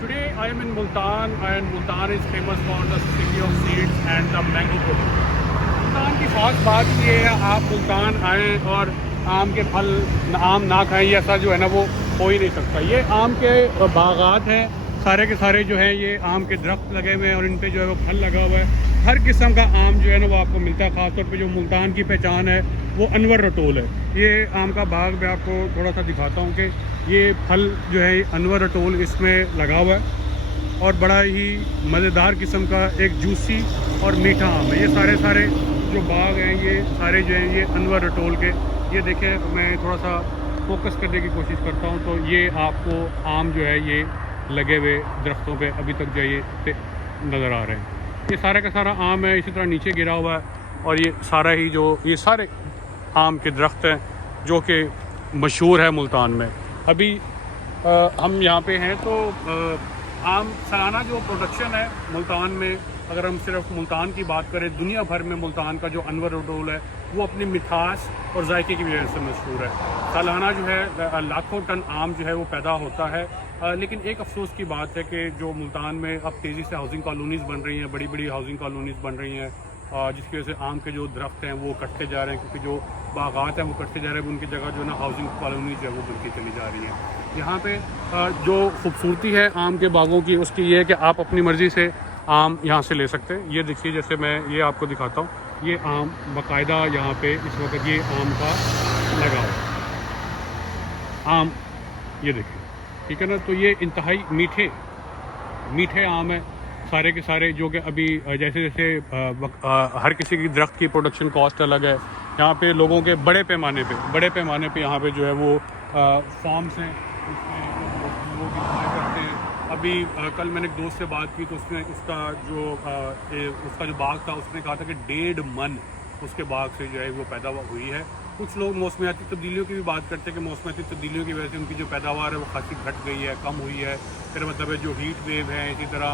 Today I am in Multan and Multan is famous for the city of seeds and the mango product. Multan की खास बात ये है, आप मुल्तान आएँ और आम के फल आम ना खाएं, ये ऐसा जो है ना वो हो ही नहीं सकता। ये आम के बागात हैं, सारे के सारे जो हैं ये आम के दरख्त लगे हुए हैं और इन पे जो है वो फल लगा हुआ है। हर किस्म का आम जो है ना वो आपको मिलता है। ख़ासतौर पे जो मुल्तान की पहचान है वो अनवर रटोल है। ये आम का बाग मैं आपको थोड़ा सा दिखाता हूँ कि ये फल जो है अनवर रटोल इसमें लगा हुआ है और बड़ा ही मज़ेदार किस्म का एक जूसी और मीठा आम है। ये सारे जो बाग हैं ये सारे जो हैं ये अनवर रटोल के। ये देखें, मैं थोड़ा सा फोकस करने की कोशिश करता हूँ तो ये आपको आम जो है ये लगे हुए दरख्तों पे अभी तक जो है ये नज़र आ रहे हैं। ये सारा का सारा आम है, इसी तरह नीचे गिरा हुआ है और ये सारा ही जो ये सारे आम के दरख्त हैं जो कि मशहूर है मुल्तान में। अभी हम यहाँ पे हैं तो आम सालाना जो प्रोडक्शन है मुल्तान में, अगर हम सिर्फ मुल्तान की बात करें, दुनिया भर में मुल्तान का जो अनवर रटोल है वो अपनी मिठास और जायके की वजह से मशहूर है। सालाना जो है लाखों टन आम जो है वो पैदा होता है। लेकिन एक अफसोस की बात है कि जो मुल्तान में अब तेज़ी से हाउसिंग कॉलोनीज़ बन रही हैं, बड़ी बड़ी हाउसिंग कॉलोनीज़ बन रही हैं, जिसकी वजह से आम के जो दरख्त हैं वो कटते जा रहे हैं, क्योंकि जो बागात हैं वो कटते जा रहे हैं, उनकी जगह जो है ना हाउसिंग कॉलोनी जो है वो बनती चली जा रही है। यहाँ पे जो खूबसूरती है आम के बागों की उसकी ये है कि आप अपनी मर्ज़ी से आम यहाँ से ले सकते हैं। ये देखिए, जैसे मैं ये आपको दिखाता हूँ, ये आम बाकायदा यहाँ पे इस वक्त ये आम का लगा हुआ आम, ये देखिए, ठीक है ना। तो ये इंतहाई मीठे आम है सारे के सारे, जो कि अभी जैसे जैसे हर किसी की दरख्त की प्रोडक्शन कॉस्ट अलग है। यहाँ पे लोगों के बड़े पैमाने पे यहाँ पे जो है वो फार्म्स हैं, उसमें लोग इंतज़ार करते हैं। अभी कल मैंने एक दोस्त से बात की तो उसने उसका जो बाग था उसने कहा था कि 1.5 मन उसके बाग से जो है वो पैदावार हुई है। कुछ लोग मौसमियाती तब्दीलियों की भी बात करते हैं कि मौसमियाती तब्दीलियों की वजह से उनकी जो पैदावार है वो खासी घट गई है, कम हुई है। फिर मतलब है जो हीट वेव है, इसी तरह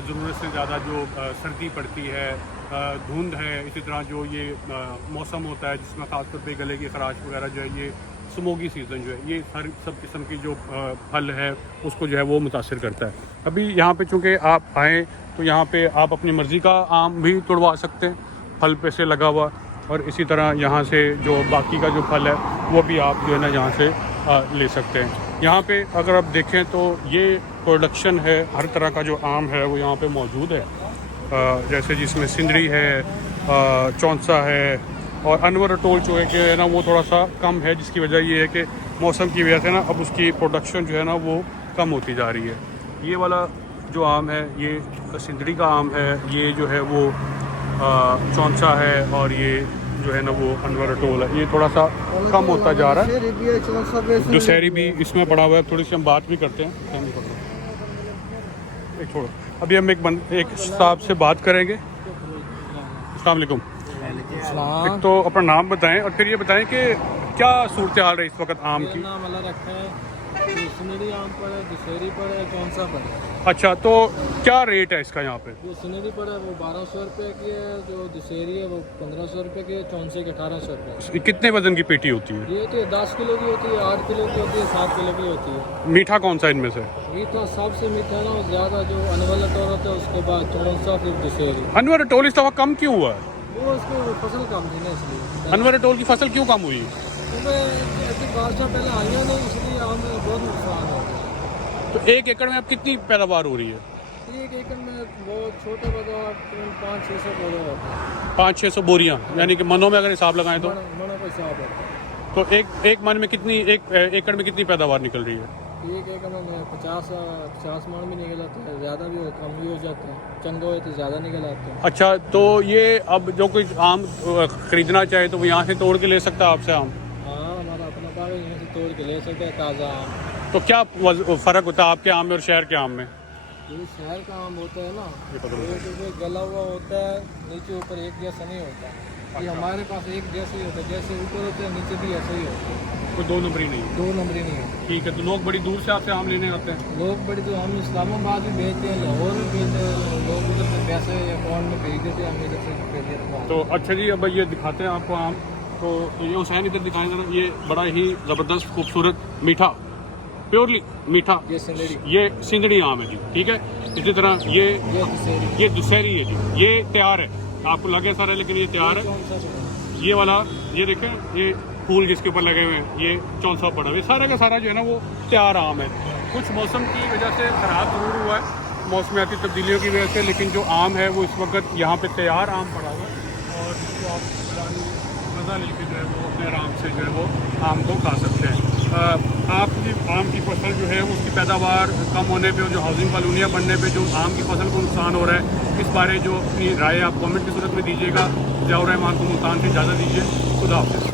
ज़रूरत से ज़्यादा जो सर्दी पड़ती है, धुंध है, इसी तरह जो ये मौसम होता है जिसमें ख़ासतौर पर गले की खराश वगैरह जो है, ये स्मोगी सीज़न जो है, ये हर सब किस्म की जो फल है उसको जो है वो मुतासिर करता है। अभी यहाँ पे चूँकि आप आएँ तो यहाँ पे आप अपनी मर्ज़ी का आम भी तोड़वा सकते हैं, फल पे से लगा हुआ, और इसी तरह यहाँ से जो बाकी का जो फल है वो भी आप जो है ना यहाँ से ले सकते हैं। यहाँ पे अगर आप देखें तो ये प्रोडक्शन है, हर तरह का जो आम है वो यहाँ पे मौजूद है। जैसे जिसमें सिंदरी है, चौंसा है, और अनवर रटोल जो है ना वो थोड़ा सा कम है, जिसकी वजह ये है कि मौसम की वजह से ना अब उसकी प्रोडक्शन जो है ना वो कम होती जा रही है। ये वाला जो आम है ये सिंदरी का आम है, ये जो है वो चौंसा है, और ये जो है ना वो अनवर रटोल है। ये थोड़ा सा कम होता जा रहा है। दुशहरी भी इसमें पड़ा हुआ है, थोड़ी सी हम बात भी करते हैं। एक छोड़ो, अभी हम एक साहब से बात करेंगे। अस्सलाम वालेकुम। एक तो अपना नाम बताएं और फिर ये बताएं कि क्या सूरत हाल है इस वक्त आम की। नाम अलग रखा है, सुनेरी आम पर है, दुशहरी पर है, चौंसा पर है। अच्छा, तो क्या रेट है इसका यहाँ पे? जो सुनेरी पर है वो 1200 रुपये की है, जो दुशहरी है वो 1500 रुपये की है, चौंसे के 1800 रुपये। कितने वजन की पेटी होती है? ये तो 10 किलो की होती है, 8 किलो की होती है, 7 किलो की होती है। मीठा कौन सा इनमें से? मीठा सबसे मीठा ना ज़्यादा जो अनवर रटोल होता है, उसके बाद चौंसा, फिर दुशहरी। अनवर रटोल इस दफ़ा कम क्यों हुआ है? वो उसको फसल कम थी ना, इसलिए। अनवर रटोल की फसल क्यों कम हुई? क्योंकि ऐसी बारिशें पहले आइयाँ नहीं, इसलिए आम में बहुत नुकसान हो गया। तो 1 एकड़ में अब कितनी पैदावार हो रही है? 1 एकड़ में बहुत छोटे बाजार 500-600 बोरा होता है। 500-600 बोरियाँ, यानी कि मनों में अगर हिसाब लगाएं तो मनो का हिसाब है। तो एक मन में कितनी, 1 एकड़ में कितनी पैदावार निकल रही है? 1 एकड़ में 50 मन भी निकल आते हैं, ज़्यादा भी कम भी हो जाते हैं, चंगा हो तो ज़्यादा निकल आते हैं। अच्छा, तो ये अब जो कोई आम खरीदना चाहे तो वो यहाँ से तोड़ के ले सकता है आपसे आम? हाँ, हमारा अपना बाग है, यहाँ से तोड़ के ले सकते हैं ताज़ा आम। तो क्या फ़र्क होता है आपके आम में और शहर के आम में? ये शहर का आम होता है ना, ये गला हुआ होता है, नीचे ऊपर एक जैसा नहीं होता। ये हमारे पास एक जैसे ही होता है, जैसे ऊपर होते हैं नीचे भी ऐसे ही होता है, कोई 2 नंबरी नहीं? 2 नंबरी नहीं है। ठीक है, तो लोग बड़ी दूर से आपसे आम लेने आते हैं? लोग बड़ी तो हम इस्लामाबाद भी भेजते हैं, लाहौर भी भेजते हैं, लोग उधर से पैसे अकाउंट में भेज देते हैं, हम इधर से भेज देते हैं। तो अच्छा जी, अब ये दिखाते हैं आपको आम। तो ये हुसैन इधर दिखाएंगे ना, ये बड़ा ही ज़बरदस्त खूबसूरत मीठा प्योरली मीठा। ये सिंदड़ी, ये सिंदड़ी आम है जी, ठीक है। इसी तरह ये दशहरी, ये दुशहरी है जी, ये तैयार है, आपको लगे सारा लेकिन ये तैयार है। कौन सा है? ये वाला ये देखें, ये फूल जिसके ऊपर लगे हुए हैं, ये चौंसा पड़ा हुआ है, सारा का सारा जो है ना वो तैयार आम है। कुछ मौसम की वजह से ख़राब ज़रूर हुआ है, मौसमियाती तब्दीलियों की वजह से, लेकिन जो आम है वो इस वक्त यहाँ पे तैयार आम पड़ा हुआ है और इसको आप मज़ा लेके जो है वो अपने आराम से जो है वो आम को खा सकते हैं। आपकी आम की फसल जो है उसकी पैदावार कम होने पे और जो हाउसिंग कॉलोनियाँ बनने पे जो आम की फसल को नुकसान हो रहा है, इस बारे जो अपनी राय आप कमेंट की सूरत में दीजिएगा। ज़ियाउर रहमान को मुल्तान से इजाज़त दीजिए। खुदा हाफ़िज़।